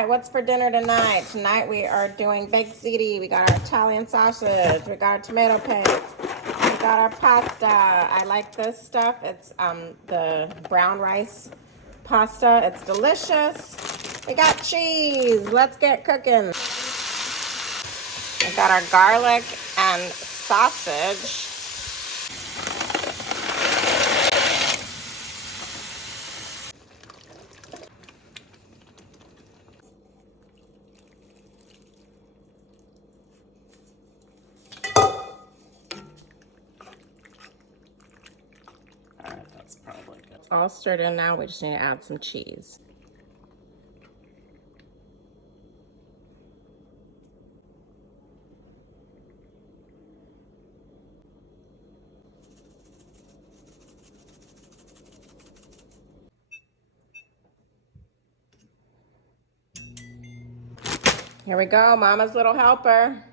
right, what's for dinner tonight? Tonight we are doing baked ziti. We got our Italian sausage. We got our tomato paste. We got our pasta. I like this stuff. It's the brown rice pasta. It's delicious. We got cheese. Let's get cooking. We got our garlic and sausage. All right, that's probably good. It's all stirred in now. We just need to add some cheese. Here we go, Mama's little helper.